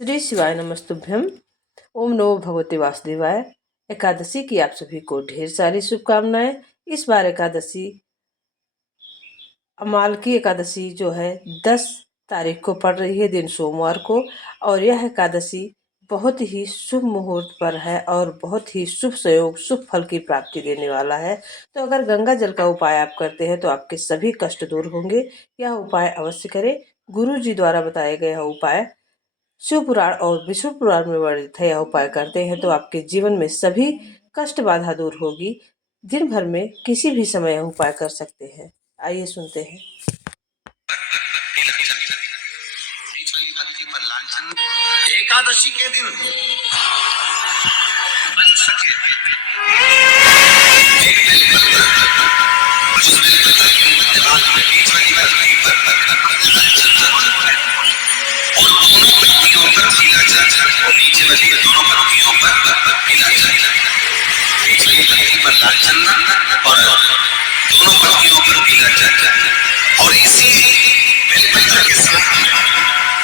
श्री शिवाय नमस्तुभ्यम। ओम नमो भगवते वासुदेवाय। एकादशी की आप सभी को ढेर सारी शुभकामनाएं। इस बार एकादशी अमाल की एकादशी जो है 10 तारीख को पड़ रही है, दिन सोमवार को। और यह एकादशी बहुत ही शुभ मुहूर्त पर है और बहुत ही शुभ संयोग, शुभ फल की प्राप्ति देने वाला है। तो अगर गंगा जल का उपाय आप करते हैं तो आपके सभी कष्ट दूर होंगे। यह उपाय अवश्य करें। गुरु जी द्वारा बताया गया यह उपाय शिव पुराण और विष्णु पुराण में वर्णित है। यह उपाय करते हैं तो आपके जीवन में सभी कष्ट बाधा दूर होगी। दिन भर में किसी भी समय यह उपाय कर सकते हैं। आइए सुनते हैं। एकादशी के दिन बन सके एक बेलपत्र, उस बेलपत्र के मध्य भाग में बीच वाली पत्ती पर लाल चंदन और दोनों पत्तियों पर पीला चंदन, नीचे वाली दोनों पत्तियों पर पीला चंदन, बीच वाली पत्ती पर लाल चंदन और दोनों पत्तियों पर पीला चंदन। और इसी बेलपत्र के साथ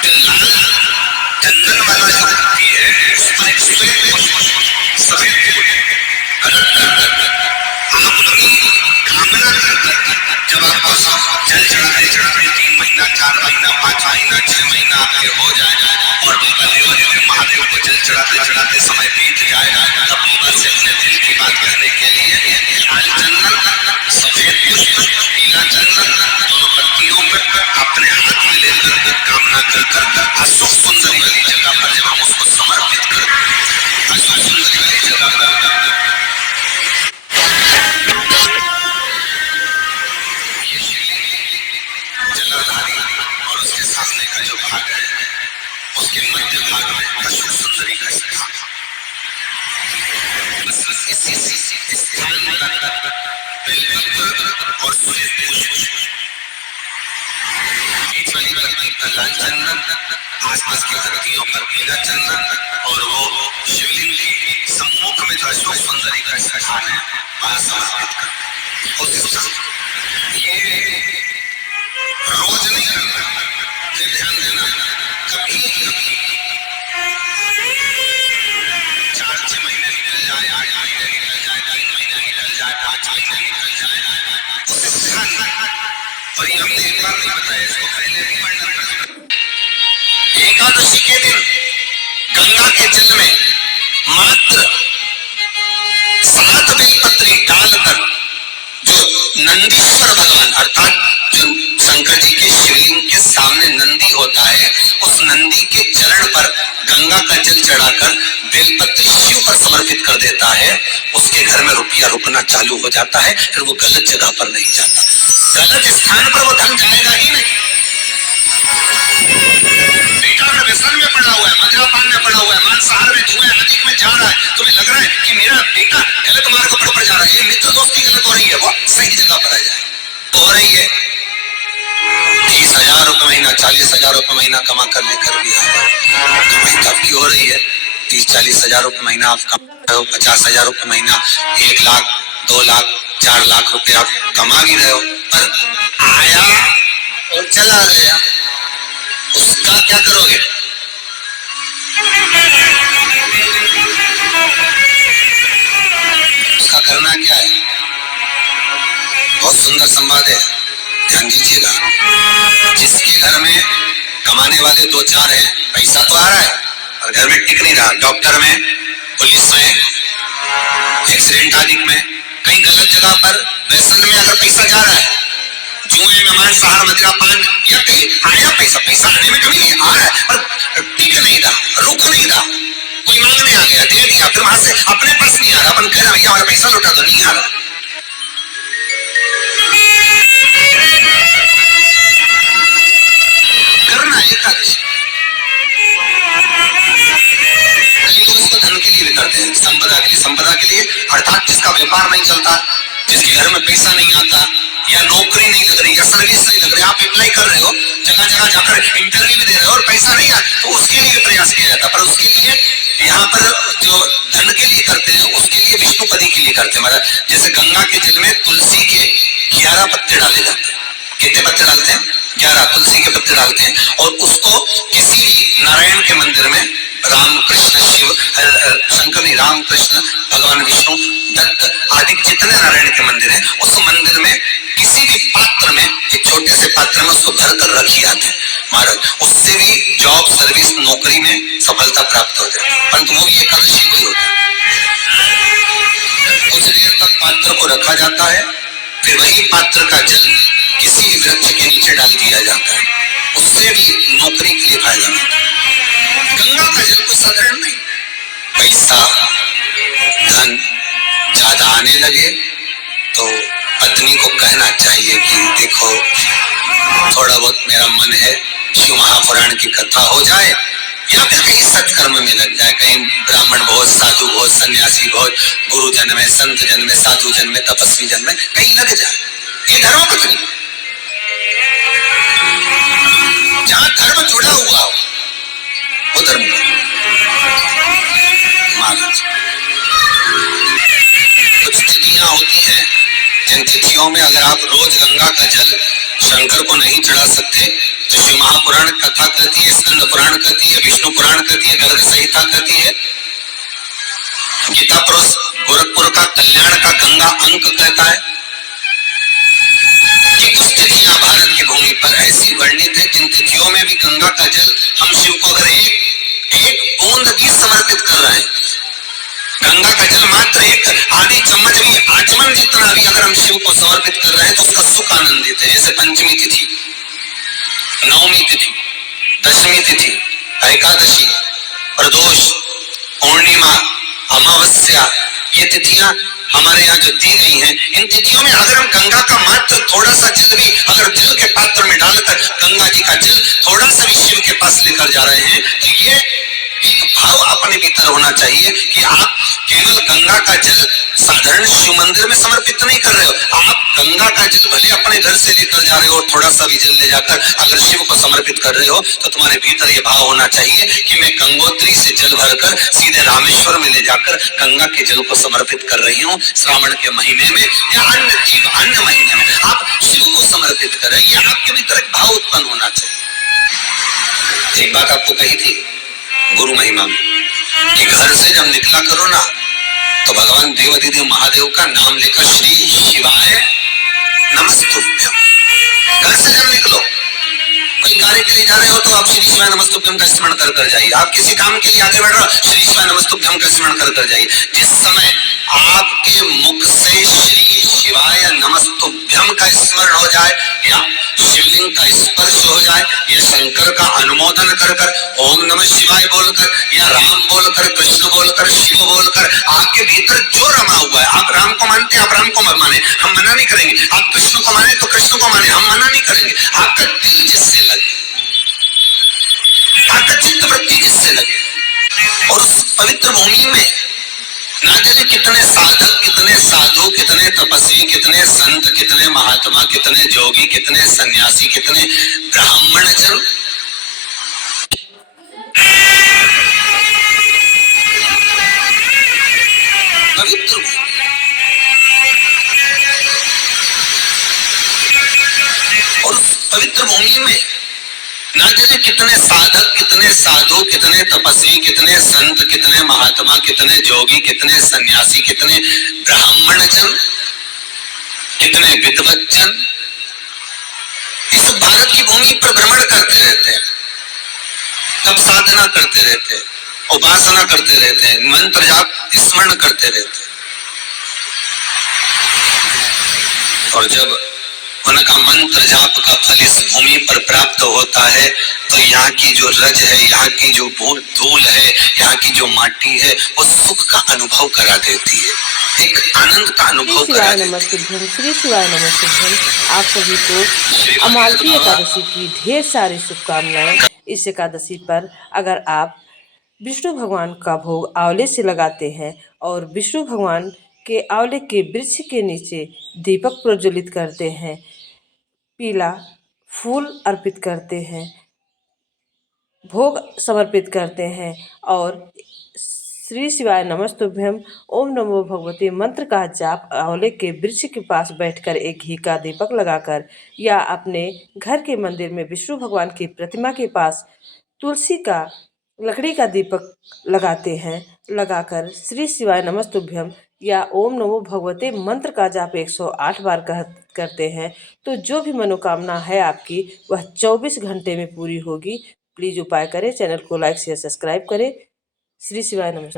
लाल चंदन वाला जो पत्ती है उस पर एक सफेद आप अपनी कामना जब आपको जल चढ़ाते चढ़ाते 3 महीना 4 महीना 5 महीना 6 महीना आपके हो जाए और बाबा देवादेव महादेव को जल चढ़ाते चढ़ाते समय बीत जाए, तब बाबा से अपने दिल की बात करने के लिए लाल चंदन, सफेद पुष्प, पीला चंदन दोनों पत्तियों पर अपने हाथ में लेकर कामना कर अशोक सुंदरी वाली जगह पर जब हम उसको समर्पित करते, अशोक सुंदरी वाली जगह पर जलाधारी और उसके सामने का जो भाग है उसके मध्य भाग में अशोक सुंदरी का स्थान, इसी स्थान पर बेलपत्र और सूर्य पुष्प, बीच वाली पत्ती पर लाल चंदन, आसपास की पत्तियों पर पीला चंदन और वो शिवलिंग के सम्मुख में जो अशोक सुंदरी का स्थान है वहां समर्पित कर उस ये रोज नहीं करना, फिर ध्यान देना, कभी 4-6 महीने निकल जाए, 8 महीने निकल जाए, 3 महीने निकल जाए, 5 महीने निकल जाए, उस स्थान और ये हमने एक बार नहीं बताया, इसको पहले भी वर्णन कर। एकादशी के दिन गंगा के जल में मात्र 7 बेलपत्री डालकर जो नंदीश्वर भगवान अर्थात जो शंकर जी के शिवलिंग के सामने नंदी होता है, उस नंदी के चरण पर गंगा का जल चढ़ाकर बेलपत्री शिव पर समर्पित कर देता है, उसके घर में रुपया रुकना चालू हो जाता है। फिर वो गलत जगह पर नहीं जाता, गलत स्थान पर वो धन जाएगा ही नहीं। बेटा अगर व्यसन में पड़ा हुआ है, मद्यपान में पड़ा हुआ है, मांसाहार में, जुए आदि में जा रहा है, तुम्हें लग रहा है कि मेरा बेटा गलत मार्ग पर जा रहा है, ये मित्र दोस्ती गलत हो रही है, वो सही जगह पर आ जाए तो हो रही है। 30,000 रुपये महीना, 40,000 रुपये महीना कमा कर लेकर भी कमाई काफी हो रही है। 30-40 हजार रुपये महीना आप कमा रहे हो, 50,000 रुपये महीना, 1 लाख 2 लाख 4 लाख रुपए आप कमा भी रहे हो, पर आया और चला गया, उसका क्या करोगे? उसका करना क्या है? बहुत सुंदर संवाद है, ध्यान दीजिएगा। जिसके घर में कमाने वाले 2-4 हैं, पैसा तो आ रहा है और घर में टिक नहीं रहा, डॉक्टर में, पुलिस में, एक्सीडेंट आदि में, कहीं गलत जगह पर व्यसन में अगर पैसा जा रहा है, जुए में, मांसाहार, मद्यपान, या कहीं आया पैसा आने में कभी नहीं आ रहा है पर टिक नहीं रहा, रुक नहीं रहा, कोई मांगने आ गया, दे दिया, फिर वहां से अपने पास नहीं आ रहा, अपन कह रहा भैया हमारा पैसा लौटा दो, नहीं आ रहा। करना एकादशी, कई लोग इसको धन के लिए भी करते हैं, संपदा के लिए अर्थात जिसका व्यापार नहीं चलता, जिसके घर में पैसा नहीं आता, या नौकरी नहीं लग रही, या सर्विस नहीं लग रही, आप अप्लाई कर रहे हो, जगह जगह जाकर इंटरव्यू भी दे रहे हो और पैसा नहीं आता, तो उसके लिए प्रयास किया जाता, पर उसके लिए यहाँ पर जो धन के लिए करते हैं उसके लिए विष्णुपदी के लिए करते हैं। मतलब जैसे गंगा के जल में तुलसी के 11 पत्ते डाले जाते हैं, कितने पत्ते डालते हैं? 11 तुलसी के पत्ते डालते हैं और उसको किसी नारायण के मंदिर में शंकर नहीं, राम कृष्ण, भगवान विष्णु, दत्त आदि जितने नारायण के मंदिर हैं, उस मंदिर में किसी भी पात्र में, एक छोटे से पात्र में उसको भर कर रखी जाते हैं महाराज, उससे भी जॉब, सर्विस, नौकरी में सफलता प्राप्त हो जाए। परंतु वो भी एकादशी को ही होता है। कुछ देर तक पात्र को रखा जाता है, फिर वही पात्र का जल किसी भी वृक्ष के नीचे डाल दिया जाता है, उससे भी नौकरी के लिए फायदा मिलता है। गंगा का जल कोई साधारण नहीं। पैसा, धन ज्यादा आने लगे तो पत्नी को कहना चाहिए कि देखो थोड़ा बहुत मेरा मन है, शिव महापुराण की कथा हो जाए, या फिर कहीं सत्कर्म में लग जाए, कहीं ब्राह्मण भोज, साधु भोज, सन्यासी भोज, गुरु जन में, संत जन में, साधु जन में, तपस्वी जन में कहीं लग जाए। ये धर्म पत्नी, जहां धर्म जुड़ा हुआ हो वो धर्म महाराज। कुछ तिथियां होती हैं जिन तिथियों में अगर आप रोज गंगा का जल शंकर को नहीं चढ़ा सकते तो शिव महापुराण कथा कहती है, स्कंद पुराण कहती है, विष्णु पुराण कहती है, गर्ग संहिता कहती है, गीता प्रोस गोरखपुर का कल्याण का गंगा अंक कहता है कि कुछ तिथियां भारत की भूमि पर ऐसी वर्णित है जिन तिथियों में भी गंगा का जल हम शिव को अगर एक बूंद भी समर्पित कर रहे हैं, गंगा का जल मात्र एक आधी चम्मच भी, आचमन जितना भी अगर हम शिव को समर्पित कर रहे हैं तो उसका सुख आनंदित है। जैसे पंचमी तिथि, नवमी तिथि, दशमी तिथि, एकादशी, प्रदोष, पूर्णिमा, अमावस्या, ये तिथियां हमारे यहाँ जो दी गई हैं, इन तिथियों में अगर हम गंगा का मात्र थोड़ा सा जल भी अगर जल के पात्र में डालकर गंगा जी का जल थोड़ा सा भी शिव के पास लेकर जा रहे हैं तो ये एक भाव अपने भीतर होना चाहिए कि आप केवल गंगा का जल साधारण शिव मंदिर में समर्पित नहीं कर रहे हो, आप गंगा का जल भले अपने घर से लेकर जा रहे हो, थोड़ा सा भी जल ले जाकर अगर शिव को समर्पित कर रहे हो तो तुम्हारे भीतर ये भाव होना चाहिए कि मैं गंगोत्री से जल भरकर सीधे रामेश्वर में ले जाकर गंगा के जल को समर्पित कर रही हूँ। श्रावण के महीने में या अन्य महीने में आप शिव को समर्पित कर रहे हैं, आपके भीतर एक भाव उत्पन्न होना चाहिए। एक बात आपको कही थी गुरु महिमा में कि घर से जब निकला करो ना तो भगवान देवाधिदेव महादेव का नाम लेकर श्री शिवाय नमस्तुभ्यम, घर से जब निकलो, कोई कार्य के लिए जा रहे हो तो आप श्री शिवाय नमस्तुभ्यम का स्मरण कर कर जाइए, आप किसी काम के लिए आगे बढ़ रहे हो श्री शिवाय नमस्तुभ्यम का स्मरण कर कर जाइए। जिस समय आपके मुख से श्री शिवाय नमस्तुभ्यम का स्मरण हो जाए या शिवलिंग का स्पर्श हो जाए या शंकर का अनुमोदन कर कर ओम नमः शिवाय बोलकर या राम बोलकर, कृष्ण बोलकर, शिव बोलकर, आपके भीतर जो रमा हुआ है, आप राम को मानते हैं आप राम को माने, हम मना नहीं करेंगे, आप कृष्ण को माने तो कृष्ण को माने, हम मना नहीं करेंगे, आपका दिल जिससे लगे, आपका चित्त वृत्ति जिससे लगे। और उस पवित्र भूमि में ना जाने कितने साधक, कितने साधु, कितने तपस्वी, कितने संत, कितने महात्मा, कितने जोगी, कितने सन्यासी, कितने ब्राह्मण जन पवित्र और उस पवित्र भूमि में ना जाने कितने साधक, कितने साधु, कितने तपस्वी, कितने संत, कितने महात्मा, कितने जोगी, कितने सन्यासी, कितने ब्राह्मण जन, कितने विद्वत जन इस भारत की भूमि पर भ्रमण करते रहते हैं, तब साधना करते रहते हैं, उपासना करते रहते हैं, मंत्र जाप स्मरण करते रहते हैं। और जब उनका मंत्र जाप का फल इस भूमि पर प्राप्त होता है तो यहाँ की जो रज है, यहाँ की जो धूल है, यहाँ की जो माटी है वो सुख का अनुभव करा देती है, एक आनंद का अनुभव करा देती है। श्री शिवाय नमस्तुभ्यम। आप सभी को अमावस्या एकादशी की ढेर सारी शुभकामनाएं। इस एकादशी पर अगर आप विष्णु भगवान का भोग आंवले से लगाते हैं और विष्णु भगवान के आंवले के वृक्ष के नीचे दीपक प्रज्वलित करते हैं, पीला फूल अर्पित करते हैं, भोग समर्पित करते हैं और श्री शिवाय नमस्तुभ्यम ओम नमो भगवते मंत्र का जाप आंवले के वृक्ष के पास बैठकर एक घी का दीपक लगाकर या अपने घर के मंदिर में विष्णु भगवान की प्रतिमा के पास तुलसी का लकड़ी का दीपक लगाते हैं, लगाकर श्री शिवाय नमस्तुभ्यम या ओम नमो भगवते मंत्र का जाप 108 बार करते हैं तो जो भी मनोकामना है आपकी वह 24 घंटे में पूरी होगी। प्लीज उपाय करें, चैनल को लाइक शेयर सब्सक्राइब करें। श्री शिवाय नमः।